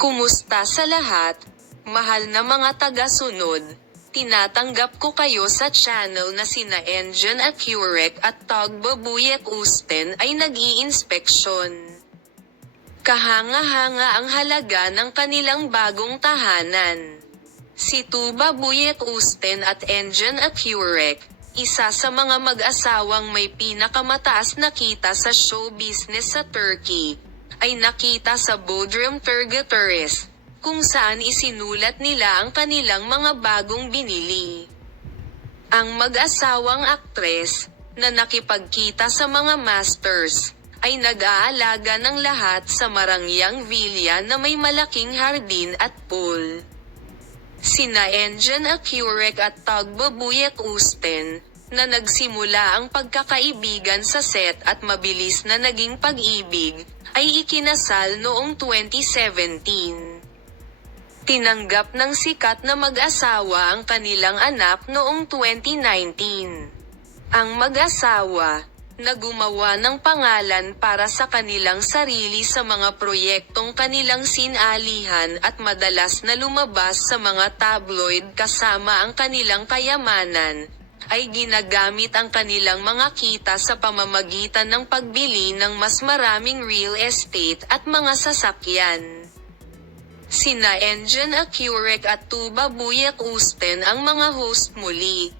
Kumusta sa lahat? Mahal na mga taga-sunod, tinatanggap ko kayo sa channel na sina Enjan Accurek at Tagbabuyek Usten ay nag-iinspeksyon. Kahanga-hanga ang halaga ng kanilang bagong tahanan. Si Tuba Buyek Usten at Enjan Accurek, isa sa mga mag-asawang may pinakamataas na kita sa show business sa Turkey, ay nakita sa Bodrum Turgutures, kung saan isinulat nila ang kanilang mga bagong binili. Ang mag-asawang aktres, na nakipagkita sa mga masters, ay nag-aalaga ng lahat sa marangyang villa na may malaking hardin at pool. Sina Enjan Accurek at Tagbabuyek Usten, na nagsimula ang pagkakaibigan sa set at mabilis na naging pag-ibig, ay ikinasal noong 2017. Tinanggap ng sikat na mag-asawa ang kanilang anak noong 2019. Ang mag-asawa, na gumawa ng pangalan para sa kanilang sarili sa mga proyektong kanilang sinalihan at madalas na lumabas sa mga tabloid kasama ang kanilang kayamanan, ay ginagamit ang kanilang mga kita sa pamamagitan ng pagbili ng mas maraming real estate at mga sasakyan. Sina Enjan Accurek at Tuba Buyek Usten ang mga host muli.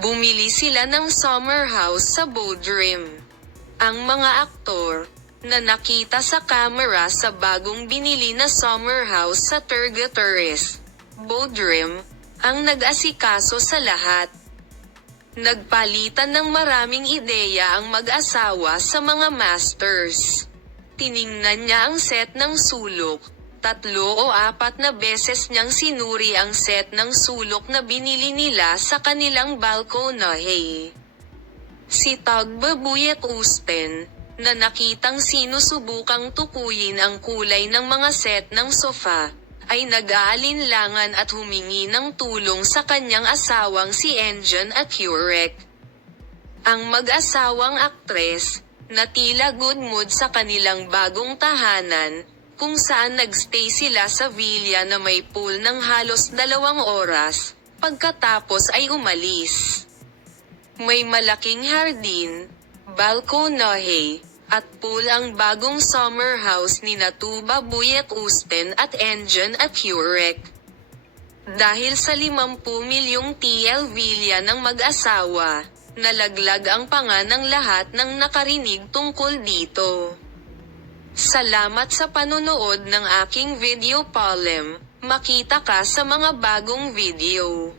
Bumili sila ng summer house sa Bodrum. Ang mga aktor, na nakita sa camera sa bagong binili na summer house sa Turgutures, Bodrum, ang nag-asikaso sa lahat. Nagpalitan ng maraming ideya ang mag-asawa sa mga masters. Tiningnan niya ang set ng sulok. 3 o 4 na beses niyang sinuri ang set ng sulok na binili nila sa kanilang balkonahe. Si Tagbabuyek Usten, na nakitang sinusubukang tukuyin ang kulay ng mga set ng sofa, ay nag-aalinlangan at humingi ng tulong sa kanyang asawang si Enjan Accurek. Ang mag-asawang aktres, na tila good mood sa kanilang bagong tahanan, kung saan nagstay sila sa villa na may pool ng halos 2 oras, pagkatapos ay umalis. May malaking hardin, balkonahe, at pool ang bagong summer house ni Tuba Buyek Usten at Enjan Accurek. Dahil sa 50 milyong TL villa ng mag-asawa, nalaglag ang panga ng lahat ng nakarinig tungkol dito. Salamat sa panonood ng aking video Palem, makita ka sa mga bagong video.